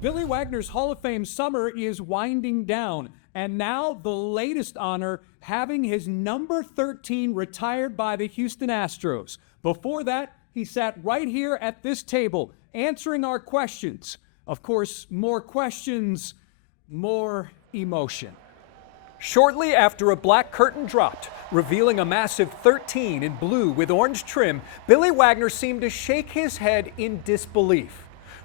Billy Wagner's Hall of Fame summer is winding down, and now the latest honor, having his number 13 retired by the Houston Astros. Before that, he sat right here at this table answering our questions. Of course, more questions, more emotion. Shortly after a black curtain dropped, revealing a massive 13 in blue with orange trim, Billy Wagner seemed to shake his head in disbelief.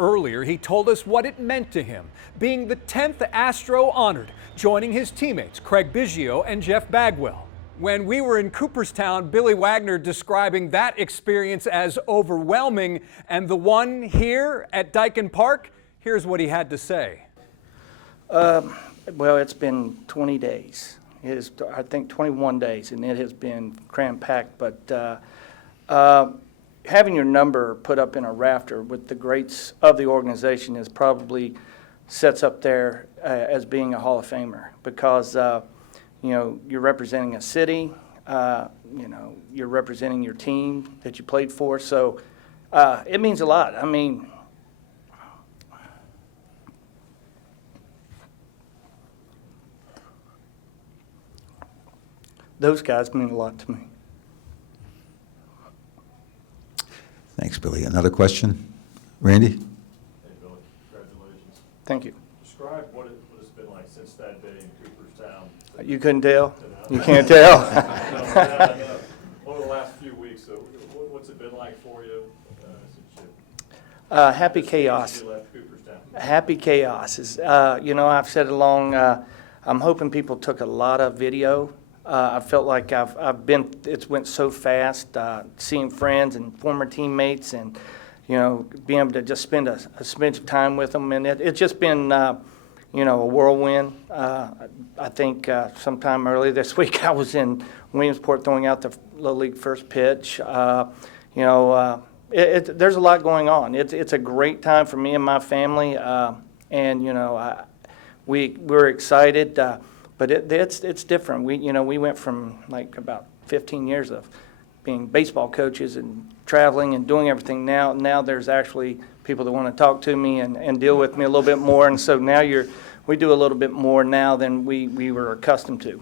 Earlier, he told us what it meant to him, being the 10th Astro honored, joining his teammates Craig Biggio and Jeff Bagwell. When we were in Cooperstown, Billy Wagner describing that experience as overwhelming, and the one here at Daikin Park, here's what he had to say. Well, it's been 20 days. It is, I think, 21 days, and it has been cram-packed. But having your number put up in a rafter with the greats of the organization is probably sets up there as being a Hall of Famer because, you know, you're representing a city, you know, you're representing your team that you played for. So it means a lot. I mean, those guys mean a lot to me. Thanks, Billy. Another question? Randy? Hey, Billy, congratulations. Thank you. Describe what it's been like since that day in Cooperstown. You couldn't tell? You can't tell? No. Over the last few weeks, what's it been like for you since Happy chaos. you left Cooperstown? Happy chaos is, you know, I've said it along, I'm hoping people took a lot of video. I felt like it's went so fast, seeing friends and former teammates and, you know, being able to just spend a smidge of time with them. And it's just been, you know, a whirlwind. I think sometime early this week I was in Williamsport throwing out the Little League first pitch. You know, there's a lot going on. It's a great time for me and my family. And, you know, we're excited. But it's different. We went from like about 15 years of being baseball coaches and traveling and doing everything. Now there's actually people that want to talk to me and deal with me a little bit more. And so now we do a little bit more now than we were accustomed to.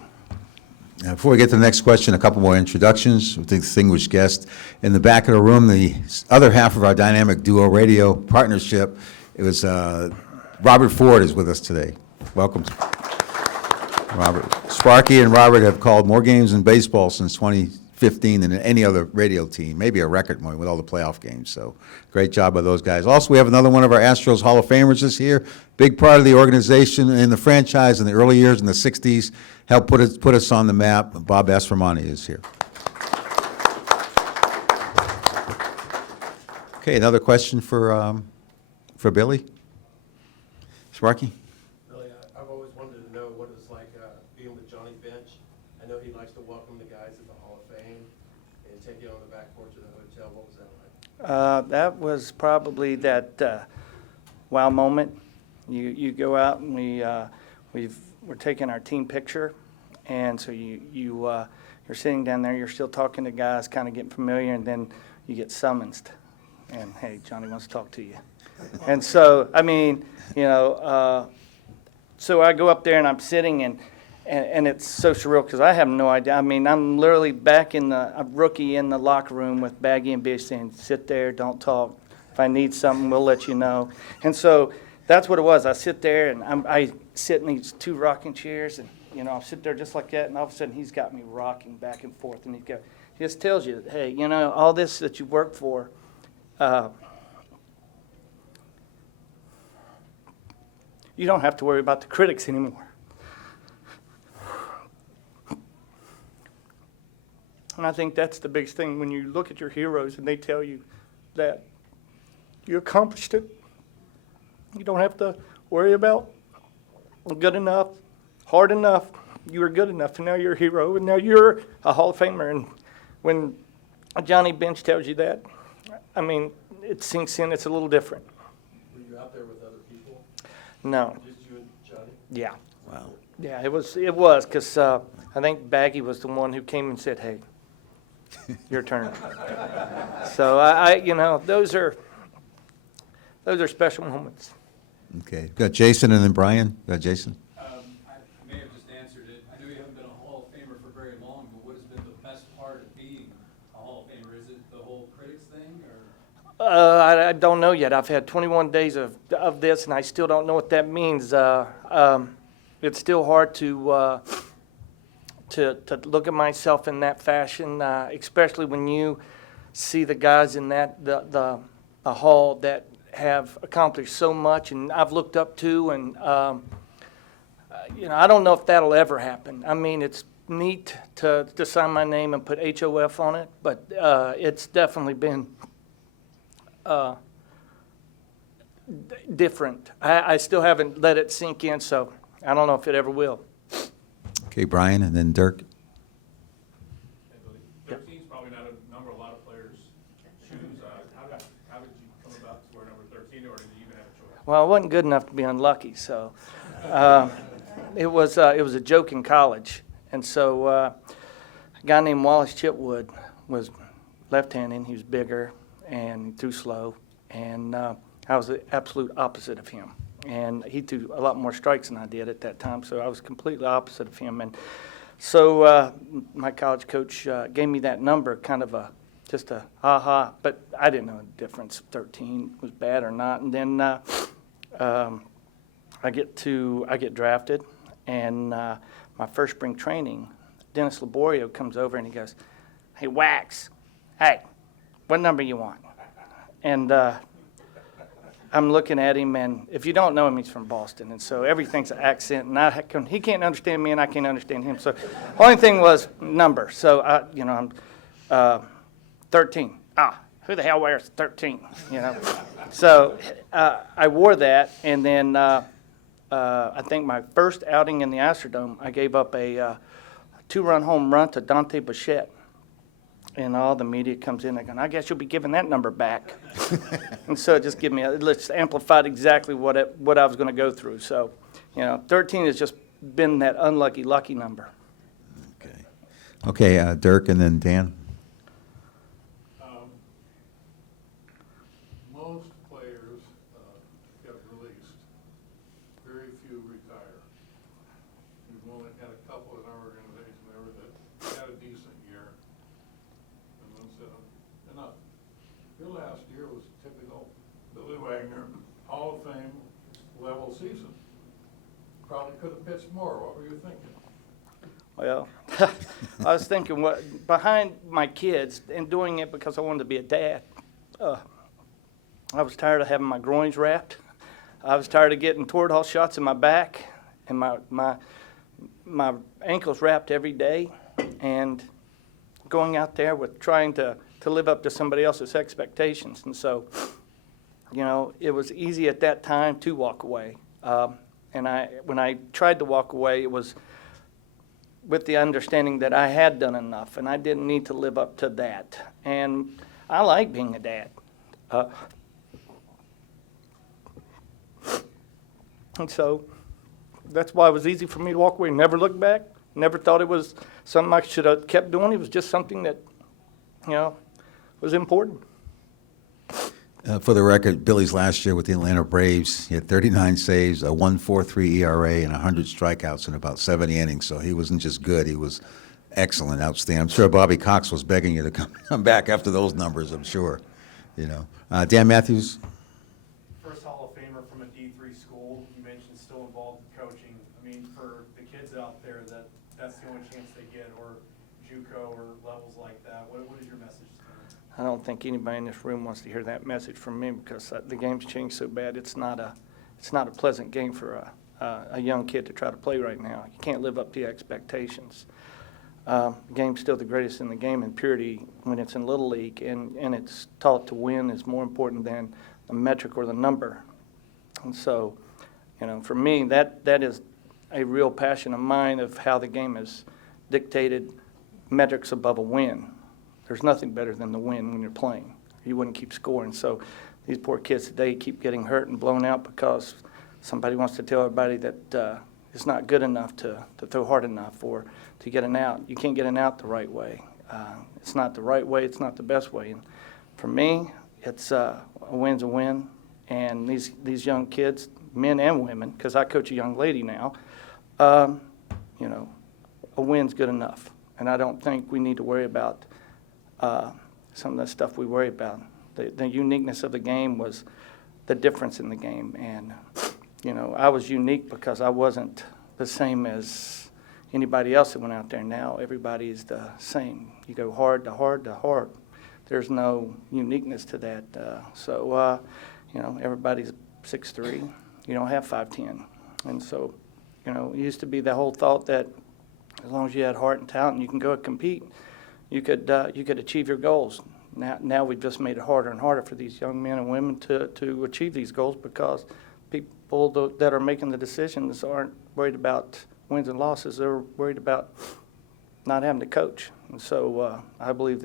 Before we get to the next question, a couple more introductions with distinguished guests. In the back of the room, the other half of our dynamic duo radio partnership, it was Robert Ford is with us today. Welcome. Robert. Sparky and Robert have called more games in baseball since 2015 than any other radio team, maybe a record one with all the playoff games. So great job by those guys. Also, we have another one of our Astros Hall of Famers this year. Big part of the organization and the franchise in the early years in the 60s, helped put us on the map. Bob Esramani is here. Okay, another question for Billy. Sparky? I've always wanted to know what it's like being with Johnny Bench. I know he likes to welcome the guys at the Hall of Fame and take you on the back porch of the hotel. What was that like? That was probably that wow moment. You go out and we're taking our team picture, and so you're sitting down there. You're still talking to guys, kind of getting familiar, and then you get summoned, and hey, Johnny wants to talk to you. And so I mean, you know. So I go up there and I'm sitting and it's so surreal because I have no idea. I mean, I'm literally back a rookie in the locker room with Baggy and Bish saying, sit there, don't talk. If I need something, we'll let you know. And so that's what it was. I sit there and I sit in these two rocking chairs and, you know, I'll sit there just like that. And all of a sudden he's got me rocking back and forth. And he just tells you, hey, you know, all this that you work for, you don't have to worry about the critics anymore. And I think that's the biggest thing when you look at your heroes and they tell you that you accomplished it. You don't have to worry about good enough, hard enough. You were good enough, and now you're a hero, and now you're a Hall of Famer. And when Johnny Bench tells you that, I mean, it sinks in. It's a little different. Were you out there with other people? No. Just you and Johnny? Yeah. Wow. Yeah, it was because I think Baggy was the one who came and said, hey, your turn. So I you know, those are special moments. Okay, got Jason and then Brian. Got Jason. I may have just answered it. I know you haven't been a Hall of Famer for very long, but what has been the best part of being a Hall of Famer? Is it the whole critics thing, or? I don't know yet. I've had 21 days of this, and I still don't know what that means. It's still hard to look at myself in that fashion, especially when you see the guys in the hall that have accomplished so much, and I've looked up to, and I don't know if that'll ever happen. I mean, it's neat to sign my name and put HOF on it, but it's definitely been different. I still haven't let it sink in, so I don't know if it ever will. Okay, Brian and then Dirk. Hey, Billy, 13 is probably not a number a lot of players choose. How did you come about to wear number 13, or did you even have a choice? Well, I wasn't good enough to be unlucky, so it was a joke in college, and so a guy named Wallace Chitwood was left-handed. He was bigger and he threw slow, and I was the absolute opposite of him. And he threw a lot more strikes than I did at that time, so I was completely opposite of him. And so my college coach gave me that number, kind of just a ha-ha, but I didn't know the difference, 13 was bad or not. And then I get drafted, and my first spring training, Dennis Laborio comes over and he goes, "Hey, Wax, hey, what number you want?" And I'm looking at him, and if you don't know him, he's from Boston, and so everything's an accent, and he can't understand me, and I can't understand him. So only thing was number. So I'm 13. Who the hell wears 13? So I wore that, and then I think my first outing in the Astrodome, I gave up a 2-run home run to Dante Bichette. And all the media comes in, they're going, "I guess you'll be giving that number back." And so it just amplified exactly what I was going to go through. So, 13 has just been that unlucky, lucky number. Okay, Dirk and then Dan. Most players get released. Very few retire. We've only had a couple in our organization there that had a decent year. And then said, enough. Your last year was typical Billy Wagner, Hall of Fame level season. Probably could have pitched more. What were you thinking? Well, I was thinking behind my kids and doing it because I wanted to be a dad. I was tired of having my groins wrapped. I was tired of getting Toradol shots in my back and my ankles wrapped every day, and going out there with trying to live up to somebody else's expectations. And so, it was easy at that time to walk away. And when I tried to walk away, it was with the understanding that I had done enough and I didn't need to live up to that. And I like being a dad. And so that's why it was easy for me to walk away. Never looked back. Never thought it was something I should have kept doing. It was just something that, was important. For the record, Billy's last year with the Atlanta Braves, he had 39 saves, a 1.43 ERA, and 100 strikeouts in about 70 innings. So he wasn't just good; he was excellent, outstanding. I'm sure Bobby Cox was begging you to come back after those numbers. I'm sure, Dan Matthews. First Hall of Famer from a D3 school. You mentioned still involved in coaching. I mean, for the kids out there, that's the only chance they get, or JUCO or levels like that. What is your message to them? I don't think anybody in this room wants to hear that message from me because the game's changed so bad. It's not a pleasant game for a young kid to try to play right now. You can't live up to the expectations. The game's still the greatest in the game in purity when it's in Little League, and it's taught to win is more important than the metric or the number. And so, for me, that is a real passion of mine of how the game is dictated, metrics above a win. There's nothing better than the win when you're playing. You wouldn't keep scoring. So these poor kids today keep getting hurt and blown out because somebody wants to tell everybody that it's not good enough to throw hard enough or to get an out. You can't get an out the right way. It's not the right way. It's not the best way. And for me, it's a win's a win. And these young kids, men and women, because I coach a young lady now, you know, a win's good enough. And I don't think we need to worry about some of the stuff we worry about. The uniqueness of the game was the difference in the game. And, you know, I was unique because I wasn't the same as anybody else that went out there. Now everybody is the same. You go hard to hard to hard. There's no uniqueness to that. You know, everybody's 6'3". You don't have 5'10". And so, you know, it used to be the whole thought that as long as you had heart and talent and you can go and compete, you could achieve your goals. Now we've just made it harder and harder for these young men and women to achieve these goals because people that are making the decisions aren't worried about wins and losses. They're worried about not having to coach. And so I believe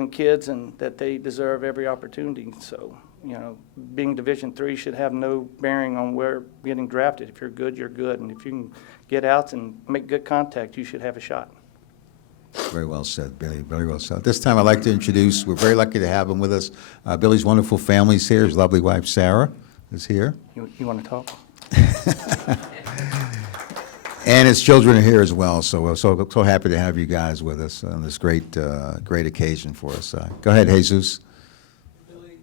in kids and that they deserve every opportunity. So, you know, being Division III should have no bearing on where getting drafted. If you're good, you're good. And if you can get outs and make good contact, you should have a shot. Very well said, Billy. Very well said. This time I'd like to introduce, we're very lucky to have him with us. Billy's wonderful family's here. His lovely wife, Sarah, is here. You want to talk? And his children are here as well, so we're so happy to have you guys with us on this great occasion for us. Go ahead, Jesus. Billy,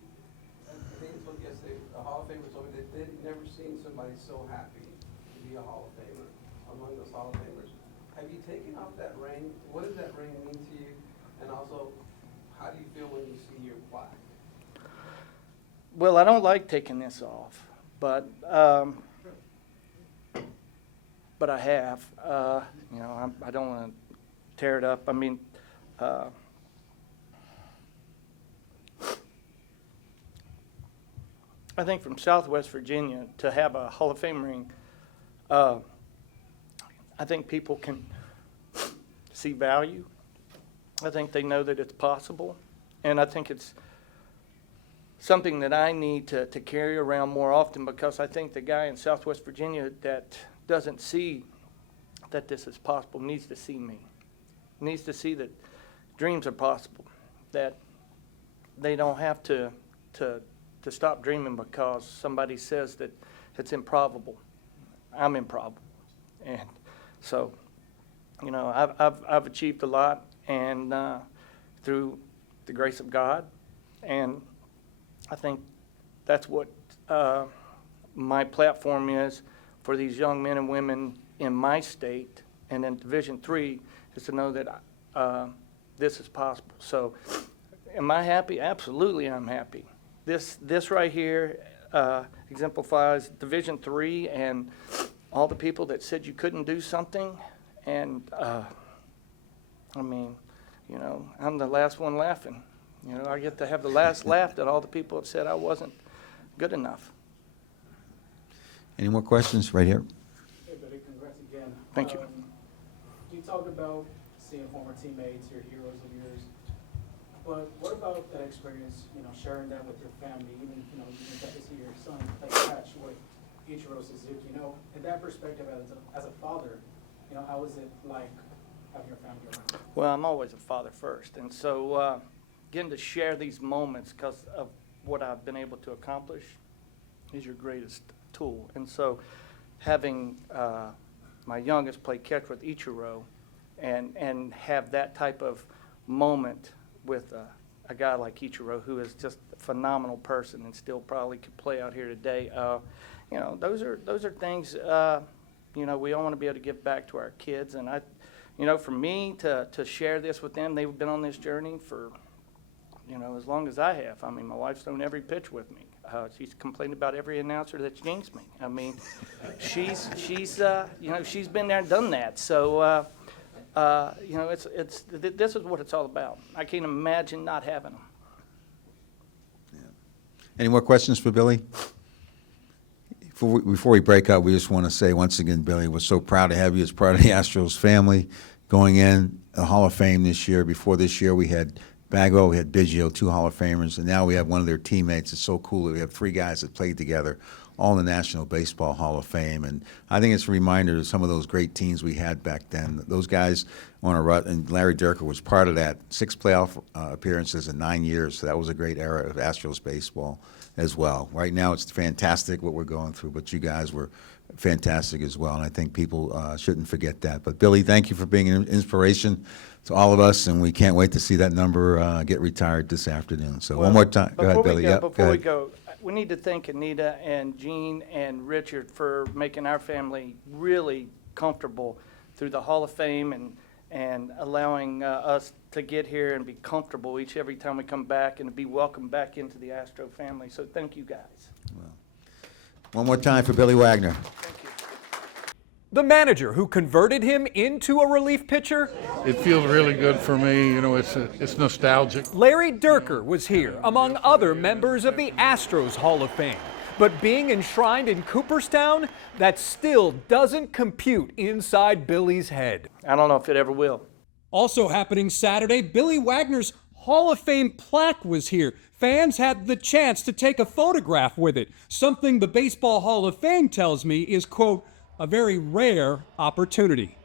I think it's what yesterday, a Hall of Famer told me that they'd never seen somebody so happy to be a Hall of Famer, among those Hall of Famers. Have you taken off that ring? What does that ring mean to you? And also, how do you feel when you see your plaque? Well, I don't like taking this off, but I have. You know, I don't want to tear it up. I mean, I think from Southwest Virginia to have a Hall of Fame ring, I think people can see value. I think they know that it's possible, and I think it's something that I need to carry around more often because I think the guy in Southwest Virginia that doesn't see that this is possible needs to see me, needs to see that dreams are possible, that they don't have to stop dreaming because somebody says that it's improbable. I'm improbable. And so, you know, I've achieved a lot, and through the grace of God, and I think that's what my platform is for these young men and women in my state and in Division III, is to know that this is possible. So am I happy? Absolutely I'm happy. This right here exemplifies Division III and all the people that said you couldn't do something. And I mean, you know, I'm the last one laughing. You know, I get to have the last laugh that all the people have said I wasn't good enough. Any more questions? Right here. Hey, Billy, congrats again. Thank you. You talked about seeing former teammates, your heroes of yours, but what about that experience, you know, sharing that with your family, even, you know, you got to see your son play catch with Ichiro Suzuki, you know, in that perspective as a father, you know, how was it like having your family around? Well, I'm always a father first, and so getting to share these moments because of what I've been able to accomplish is your greatest tool. And so having my youngest play catch with Ichiro and have that type of moment with a guy like Ichiro, who is just a phenomenal person and still probably could play out here today, you know, those are things, you know, we all want to be able to give back to our kids. And you know, for me to share this with them, they've been on this journey for, you know, as long as I have. I mean, my wife's thrown every pitch with me. She's complained about every announcer that's jinxed me. I mean, she's you know, she's been there and done that. So, you know, this is what it's all about. I can't imagine not having them. Any more questions for Billy? Before we break up, we just want to say once again, Billy, we're so proud to have you as part of the Astros family going in the Hall of Fame this year. Before this year, we had Bagwell, we had Biggio, 2 Hall of Famers, and now we have one of their teammates. It's so cool that we have 3 guys that played together, all in the National Baseball Hall of Fame. And I think it's a reminder of some of those great teams we had back then. Those guys on a run, and Larry Durker was part of that, 6 playoff appearances in 9 years. So that was a great era of Astros baseball. as well. Right now, it's fantastic what we're going through, but you guys were fantastic as well, and I think people shouldn't forget that. But Billy, thank you for being an inspiration to all of us, and we can't wait to see that number get retired this afternoon. So one more time, go ahead, Billy. Before we ahead. go, we need to thank Anita and Gene and Richard for making our family really comfortable through the Hall of Fame and allowing us to get here and be comfortable every time we come back and to be welcomed back into the Astro family. So thank you guys. One more time for Billy Wagner. Thank you. The manager who converted him into a relief pitcher, It feels really good for me, you know, it's nostalgic. Larry Durker, was here, among other members of the Astros Hall of Fame. But being enshrined in Cooperstown, that still doesn't compute inside Billy's head. I don't know if it ever will. Also happening Saturday, Billy Wagner's Hall of Fame plaque was here. Fans had the chance to take a photograph with it, something the Baseball Hall of Fame tells me is, quote, a very rare opportunity.